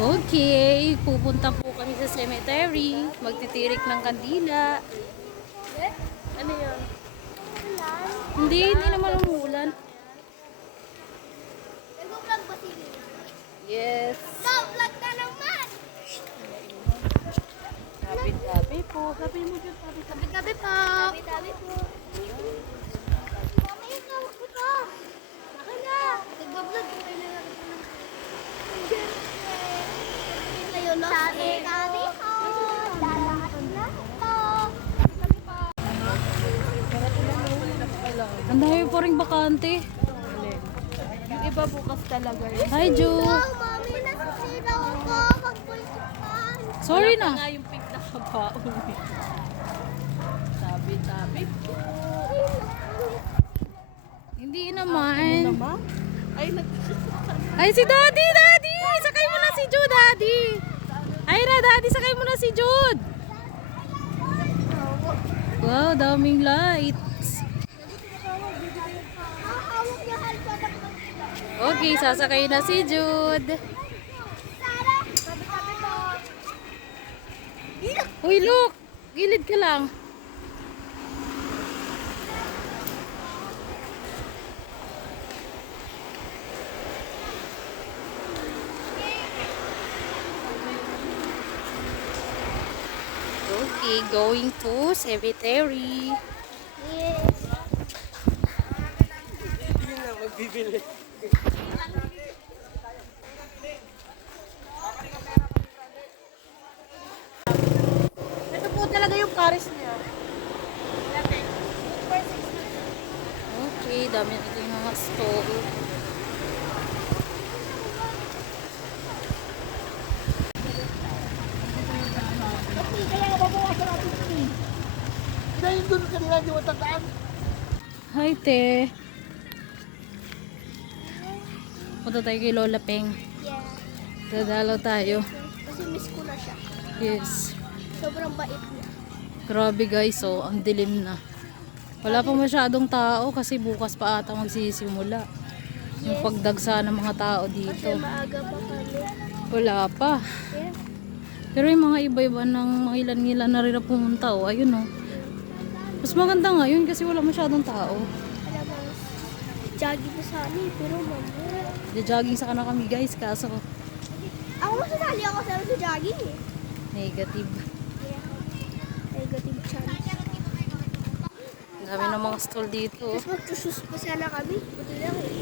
Okay, pupunta po kami sa cemetery. Magtitirik ng kandila. Ano yun? Hindi naman umuulan. Nag-vlog ba sila? Yes. Vlog na naman! Gabi-gabi po. Gabi mo dyan, gabi. Gabi-gabi po. Gabi-gabi po. Mamaya ka, wag po to. Baka na. Nag-vlog ko kayo na kayo lost. Gabi-gabi po. Lalakad na po. Ang dami po rin bakante. Yung iba bukas talaga rin. Hi, Ju. Mami, nasisira ako. Magpulsipan. Sorry na. Nga yung pink na kabaon. Tabi-tabi po. Hindi naman. Ay, Ay, si Daddy! Daddy! Sakay mo na si Jude, Daddy! Ay na, Daddy! Sakay mo na si Jude! Wow, daming lights. Okay, sasakay na si Jude. Uy, look! Gilid ka lang. Okay, going to cemetery. ito po talaga yung pares niya. Okay, dami nito yung mga stall. Kaya mabawasan natin ito. Dahil doon kanila di mo tandaan. Hi, te. Punta tayo kay Lola Peng. Yeah. Dadalaw tayo. Kasi miss ko na siya. Yes. Sobrang bait niya. Grabe guys, oh, ang dilim na. Wala pa masyadong tao kasi bukas pa ata magsisimula. Yung pagdagsa ng mga tao Kasi dito. maaga pa kami. Wala pa. Yeah. Pero yung mga iba-iba ng mga ilan-ilan na rin na pumunta, oh, ayun oh. Mas maganda nga yun kasi wala masyadong tao. Alam mo, jogging na sana eh, pero mamura. Jogging sa kana kami guys, kaso Ako masasali ako sa jogging eh. negative. Yeah. Negative chance. Ang dami ng mga stall dito. Oh. Tapos magsusus pa sana kami. Buti lang eh.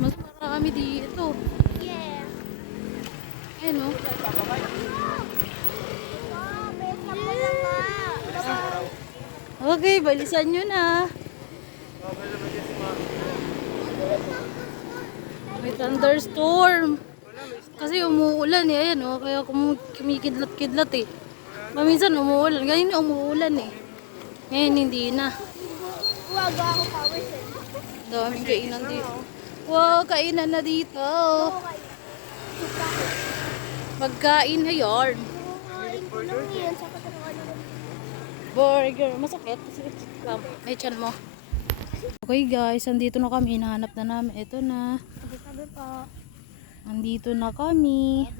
Mas marami dito. Yeah. Ayun oh. Okay, balisan nyo na. May thunderstorm. Kasi umuulan eh. Ayan oh. Kaya kumikidlat-kidlat eh. Maminsan umuulan. Ganyan umuulan eh. Ngayon hindi na. Uwaga ako pawis eh. Daming kainan dito. Wow, kainan na dito. Pagkain na yarn. Kumain ko lang yan sa katawan ko. Burger. Masakit. May chan mo. Okay guys, andito na kami. Hinahanap na namin. Ito na. Sabi pa. Andito na kami.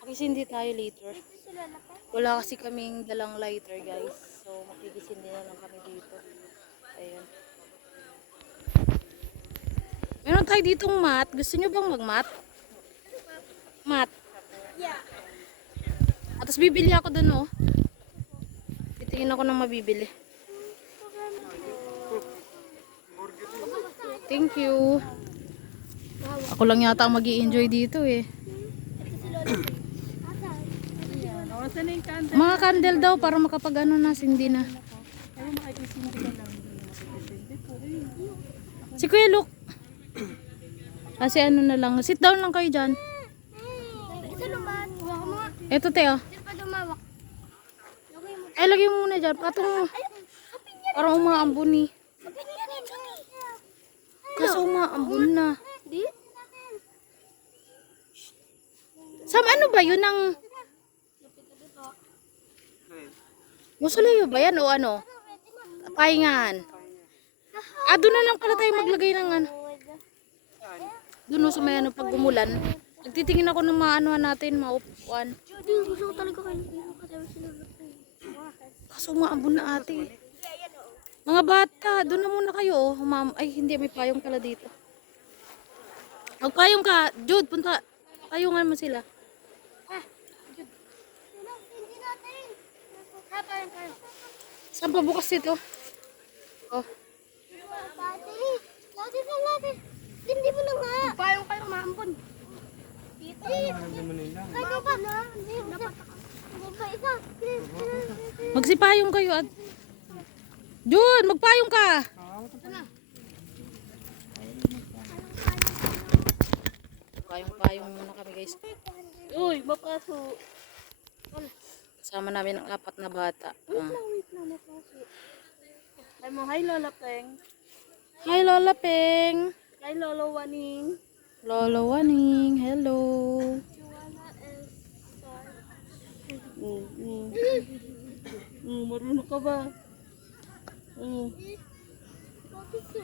Makisindi tayo later. Wala kasi kaming dalang lighter guys. So makikisindi na lang kami dito. Ayan. Meron tayo ditong mat. Gusto nyo bang mag-mat? Mat. Yeah. At tapos bibili ako dun oh. Titingin ako ng mabibili. Thank you. Ako lang yata ang mag-i-enjoy dito eh. Mga candle daw para makapag ano na, sindi na. Si Kuya Luke. Kasi ano na lang. Sit down lang kayo dyan. Isa naman. Huwag mo. Eto Teo. Hindi pa dumawak. Ay lagay mo muna dyan. Patong parang umaambon eh. Kaso umaambon na. Di? Sam, ano ba yun ang... Musulayo ba yan o ano? Pahingahan. Doon na lang pala tayo maglagay ng ano. Doon sa may ano pag umulan. Nagtitingin ako ng mga ano natin, maupuan. Gusto ko talaga kayo. Kaso maambon na ate. Mga bata, doon na muna kayo. Oh. Ay, hindi, may payong pala dito. Magpayong ka. Jude, punta. Payungan mo sila. Saan pa bukas dito? Oh. Hindi mo na nga. Payong kayo maambon. Ano ba na? Magsipayong kayo at... Jude, magpayong ka. Payong muna kami guys. Uy, mapaso. Kasama namin ang 4 na bata. Ay mo, hi Lola Peng. Hi Lola Peng. Hi Lolo Waning. Lolo Waning, hello. Marunong ka ba?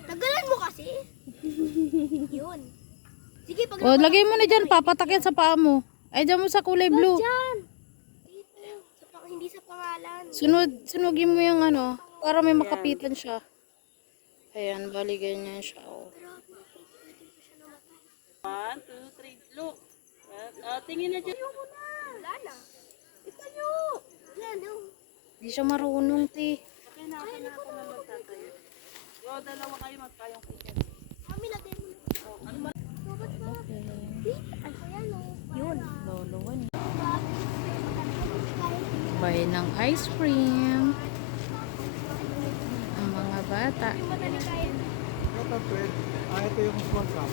Tagalan mo kasi. Yun. Sige, pag O, lagay mo na dyan, papatakyan sa paa mo. Ay, dyan mo sa kulay blue. dyan. Hindi sa pangalan. Sunugin mo yung ano, para may makapitan siya. Ayan, bali ganyan siya. Oh. 1, 2, 3, look. Tingin na dyan. Wala na. Ito nyo. Yan, no. Hindi siya marunong, ti. Kaya na ako na magtatayo. Yo, dalawa kayo magpayong kayo. Kami lagay mo. Yun. Lolo Waning. Buy ng ice cream. Ang mga bata. Ito yung small cup.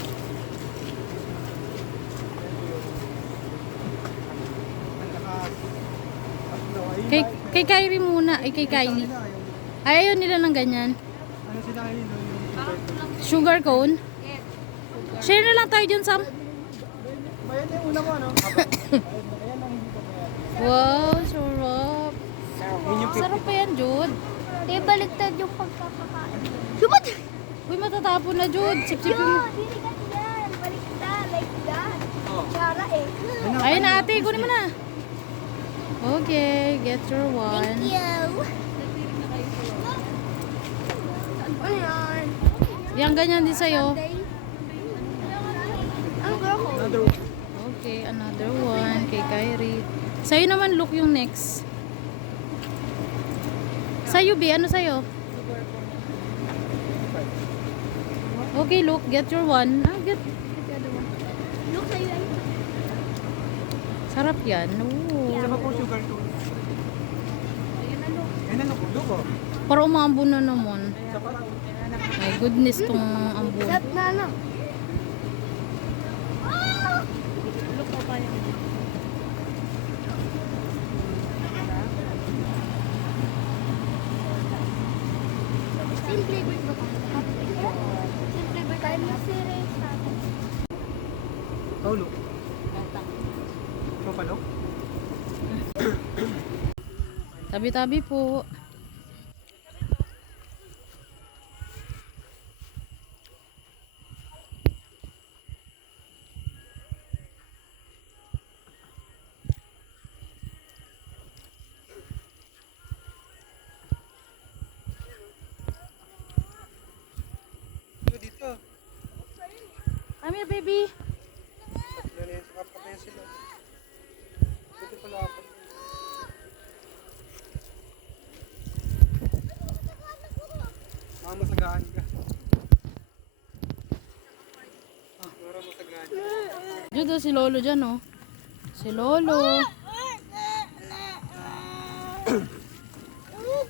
Kay Kyrie muna. Ay, kay Kylie. Ay, ayaw nila ng ganyan. Ano sila kayo yung Sugar cone. Share na lang tayo dyan, Sam. Bayan na yung una mo, ano? Ayan ang hindi ko bayan. Wow, sarap. Sarap pa yan, Jude. Eh, baliktad yung pagkakakain. Subad! Uy, matatapon na, Jude. Sip-sipin mo. Hindi ganyan. Baliktad, like that. Tsara eh. Ayun na, ate. Kunin mo na. Okay, get your one. You. Ano yan? Yan, ganyan din sa'yo. Ang girl ko. Another Okay, another one kay Kyrie. Sa'yo naman, look yung next. Sa'yo, B. Ano sa'yo? Okay, look. Get your one. Get the other one. Look sa'yo yan. Sarap yan. Oo. Isa pa po sugar to. Ayan na, look oh. Para umambon na naman. Isa pa lang. My goodness, tong ambon. Sat na ano? Simple bird ba? Simple bird. Kaya mo si Ray sa akin. Oh, look. Ito pa, look. Tabi-tabi po. Dito. Come here, baby. Yan yan, saka pa sila. Dito pala ako. Masagaan ka. Para masagaan ka. Judo, si Lolo dyan, oh. Si Lolo.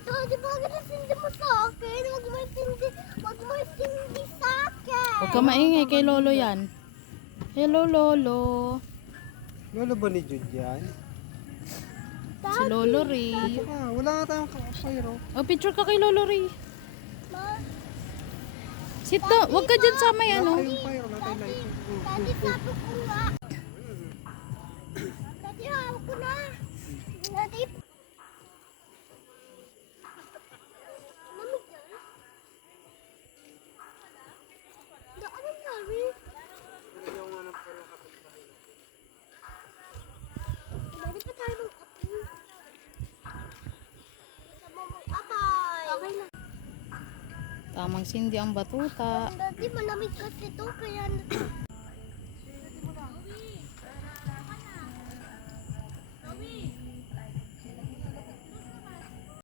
Daddy, bakit nasindi mo sa akin? Huwag mo isindi sa akin. Huwag ka maingay kay Lolo yan. Hello, Lolo. Lolo ba ni Jude yan? Si Lolo Ray. Wala nga tayong kairo. Oh, picture ka kay Lolo Ray. Sit down. Huwag ka dyan sa may ano. Yung pyro natin light. Daddy, sabi ko nga. Daddy, hawak ko na. Daddy, lamig yan. Tamang sindi ang batuta. Dati malamig kasi to, kaya